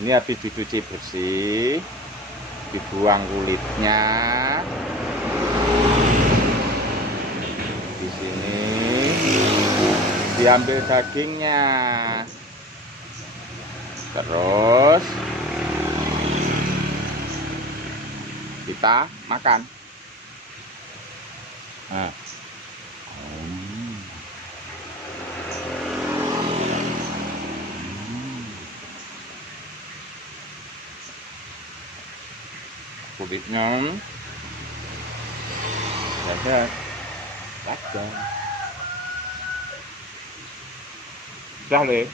Ini habis dicuci bersih, dibuang kulitnya. Di sini diambil dagingnya, terus kita makan. Nah. Kulitnya ada. Sudah, Le.